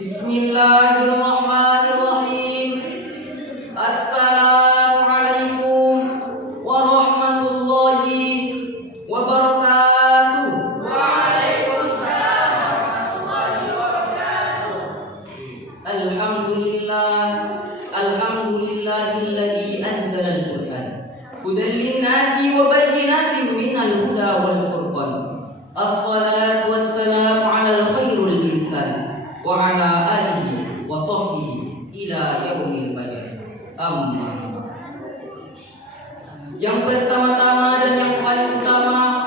Bismillahirrahmanirrahim. Assalamualaikum warahmatullahi wabarakatuh. Waalaikumsalam warahmatullahi wabarakatuh. Alhamdulillahilladzi anzala al-Qur'an hudan lin-nasi wa bayyinatin minal huda wal furqan. Assalatu wassalamu 'alal khairil insan wa 'ala alihi wa sahbihi ila yaumil bayan. Amma. Yang pertama-tama dan yang paling utama,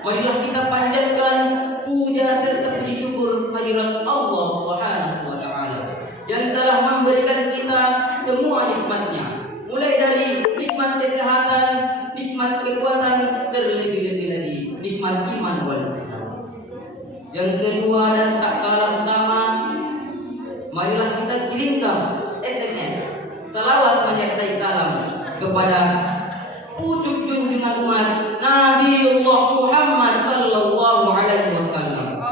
marilah kita panjatkan puja serta puji syukur kehadirat Allah Subhanahu wa taala yang telah memberikan kita semua nikmatnya, mulai dari nikmat kesehatan, nikmat kekuatan, terlebih-lebih lagi nikmat iman wal Islam. Yang kedua dan tak kalah utama, marilah kita kirimkan SMS salawat menyertai salam kepada pucuk junjungan umat Nabiullah Muhammad sallallahu alaihi wasallam.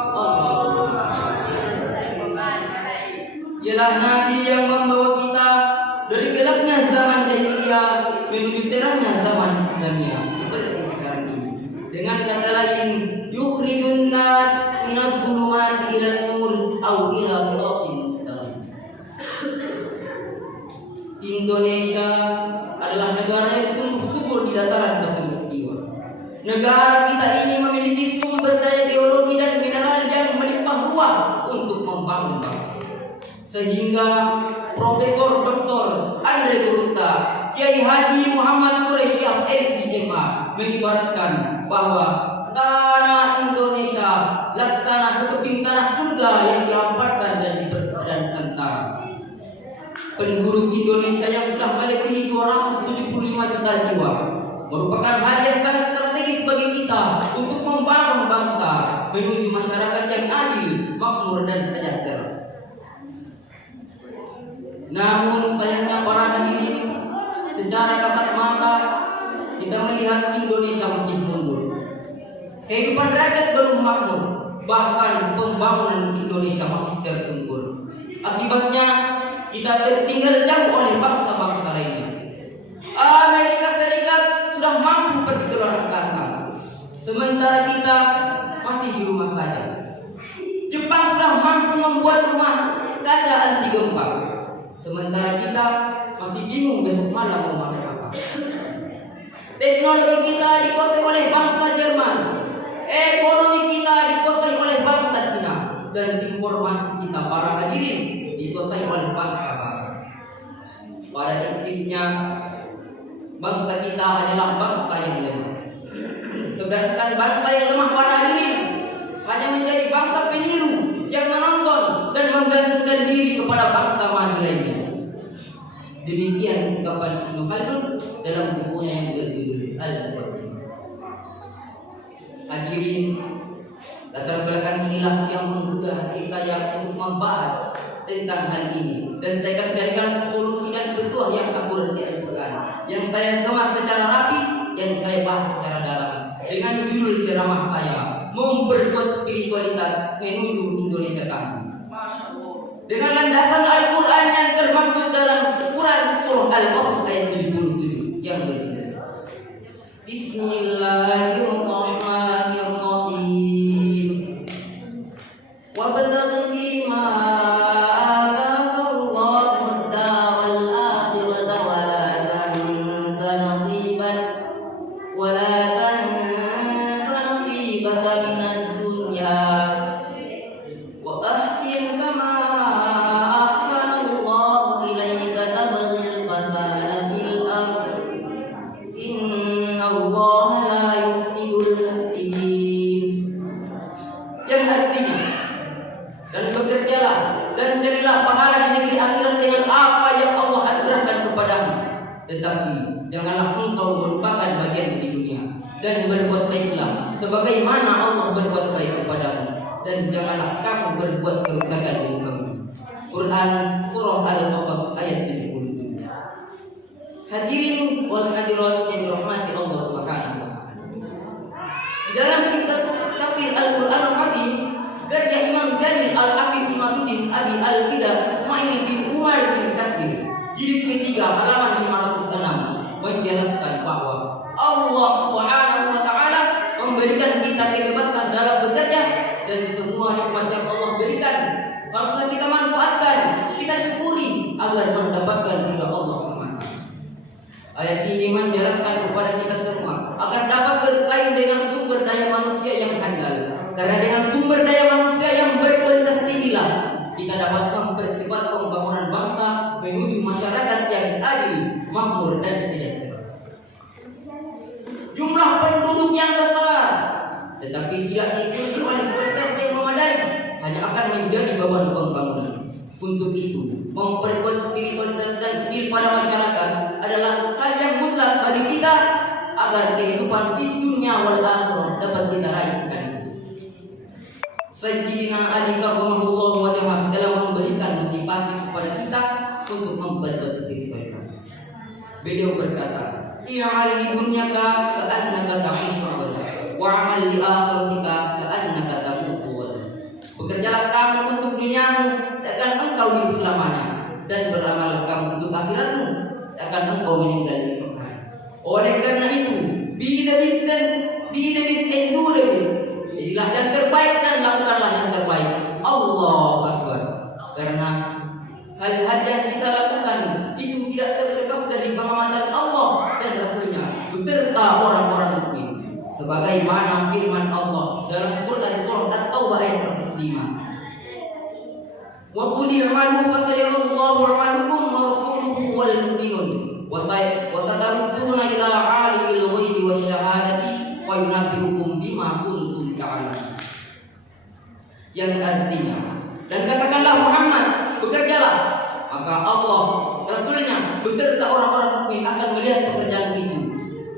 Ialah Nabi yang membawa kita dari gelapnya zaman jahiliyah menuju terangnya zaman Islamiyah seperti sekarang ini. Dengan kata lain, yukhrijun nas minadh dhulumati ila nur aw ila siratin mustaqim. Indonesia adalah negara yang tumbuh subur di dataran khatulistiwa. Negara kita ini memiliki sumber daya geologi dan mineral yang melimpah ruah untuk membangun bangsa. Sehingga Profesor Dr. Andre Gurutta, Kiai Haji Muhammad Quraisyah SDMA mengibaratkan bahwa tanah Indonesia laksana seperti tanah surga yang dihamparkan dan dibersadan tentara. Penduduk Indonesia yang sudah melebihi 275 juta jiwa merupakan hal yang sangat strategis bagi kita untuk membangun bangsa menuju masyarakat yang adil, makmur dan sejahtera. Namun sayangnya para hadirin, secara kasat mata kita melihat Indonesia masih mundur. Kehidupan rakyat belum makmur, bahkan pembangunan Indonesia masih tersungkur. Akibatnya kita tertinggal jauh oleh bangsa-bangsa lainnya. Amerika Serikat sudah mampu pergi ke luar angkasa, sementara kita masih di rumah saja. Jepang sudah mampu membuat rumah kaca anti gempa, sementara kita masih bingung besok malam mau makan apa. Teknologi kita dikuasai oleh bangsa Jerman, ekonomi kita dikuasai oleh bangsa Cina, dan informasi kita para hadirin dikuasai oleh bangsa Barat. Pada eksisnya bangsa kita hanyalah bangsa yang lemah. Sedangkan bangsa yang lemah para hadirin hanya menjadi bangsa peniru yang menonton dan menggantungkan diri kepada bangsa maju lainnya. Demikian ungkapan Ibnu Khaldun dalam bukunya yang berjudul Al-Quran. Hadirin, latar belakang inilah yang menggugah hati saya untuk membahas tentang hal ini, dan saya akan berikan solusi dan petua yang akurat di Al-Quran yang saya kemas secara rapi, yang saya bahas secara dalam dengan judul ceramah saya, memperkuat spiritualitas menuju Indonesia kami. Dengan landasan Al-Quran yang termaktub dalam Quran surah Al-Qasas ayat 77 yang berjudul Bismillahirrahmanirrahim. Wabtaghi fima ataka Allahu ad-daral akhirata wa la tansa nasibaka minad dunya wa ahsin kama yang artinya, dan bekerjalah dan carilah pahala di negeri akhirat dengan apa yang Allah anugerahkan kepadamu. Tetapi janganlah engkau melupakan bagian di dunia dan berbuat baiklah sebagaimana Allah berbuat baik kepadamu, dan janganlah kamu berbuat kerusakan di mukamu. Quran surah Al-Qasas ayat 77. Hadirin wal hadirat yang dirahmati Allah Subhanahu wa taala. Dalam kitab tafsir Al-Qur'an Al-Azim, karya Imam Jalil Al-Hafidz Imamuddin bin Abi Al-Fida Ismail bin Umar bin Katsir, jilid ketiga halaman 506, menjelaskan bahwa Allah Subhanahu wa taala memberikan kita kebebasan dalam bekerja dan semua nikmat yang Allah berikan haruslah kita manfaatkan, kita syukuri agar mendapatkan ridha Allah SWT. Ayat ini menjelaskan kepada kita semua agar dapat bersaing dengan sumber daya manusia yang handal. Karena dengan sumber daya manusia yang berkualitas tinggilah kita dapat mempercepat pembangunan bangsa menuju masyarakat yang adil, makmur dan sejahtera. Jumlah penduduk yang besar tetapi tidak diikuti oleh kualitas yang memadai hanya akan menjadi beban pembangunan. Untuk itu, memperkuat spiritualitas dan skill pada masyarakat adalah hal yang mutlak bagi kita agar kehidupan di dunia wal akhirah dapat kita raih sekaligus. Sayyidina Ali karramallahu wajhah dalam memberikan motivasi kepada kita untuk memperkuat spiritualitas. Beliau berkata, "I'mal li dunyaka ka'annaka ta'ishu 'abada, wa 'amal li akhiratika ka'annaka tamutu." Bekerjalah kamu untuk duniamu seakan engkau hidup selamanya, dan beramallah kamu untuk akhiratmu seakan engkau meninggal di esok hari. Oleh karena itu, be the best and do the best. Jadilah yang terbaik dan lakukanlah yang terbaik. Allahu Akbar. Karena hal-hal yang kita lakukan itu tidak terlepas dari pengamatan Allah dan Rasulnya beserta orang-orang mukmin. Sebagaimana firman Allah dalam Quran surah At-Taubah ayat 105. Wa qul i'malu fasayarallahu 'amalukum wa rasuluhu wal mu'minun wa satarudduna ila 'alimil ghaibi wasyahadati wa yunabbi'ukum bima kuntum ta'malun. Yang artinya, dan katakanlah Muhammad, bekerjalah, maka Allah, Rasulnya beserta orang-orang mukmin akan melihat pekerjaan itu.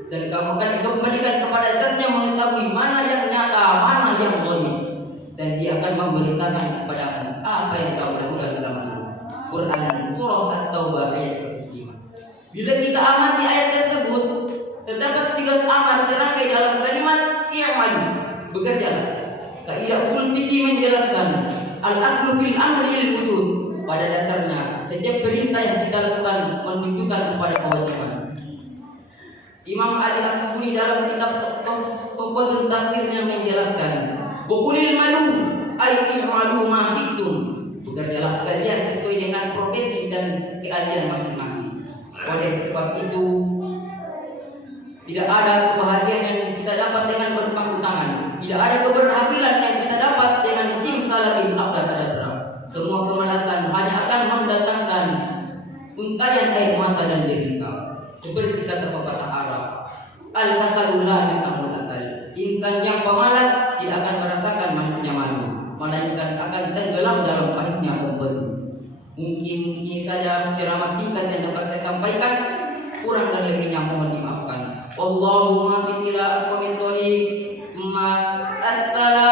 Dan kamu akan dikembalikan kepada Zat yang mengetahui mana yang nyata, mana yang ghaib, dan Dia akan memberitakan kepadamu apa yang kamu lakukan dalam itu. Quran surah At-Taubah ayat 105. Bila kita amati ayat tersebut, terdapat 3 amar terangkai dalam kalimat i'malu, bekerjalah. Kaidah usul fikih menjelaskan al-aslu fil amri lil wujud. Pada dasarnya setiap perintah yang kita lakukan menunjukkan kepada kewajiban. Imam Ali As-Sukuni dalam kitab Sofwatul Tafsirnya menjelaskan, "Bukulil malu ay i'malu ma syi'tum." Bekerjalah kalian sesuai dengan profesi dan keahlian masing-masing. Oleh sebab itu, tidak ada kebahagiaan yang kita dapat dengan berpangku tangan. Tidak ada keberhasilan yang kita dapat dengan simsalabim abda-abda. Semua kemalasan hanya akan mendatangkan untayan air mata dan derita. Seperti kata pepatah Arab, al-kasalu la yakamul asal. Insan yang pemalas tidak akan merasakan manisnya malu, melainkan akan tenggelam dalam pahitnya empedu. Mungkin ini saja ceramah singkat yang dapat saya sampaikan. Kurang dan lebihnya mohon dimaafkan. Allahumma fi ila aqwamit thoriq. Assalamualaikum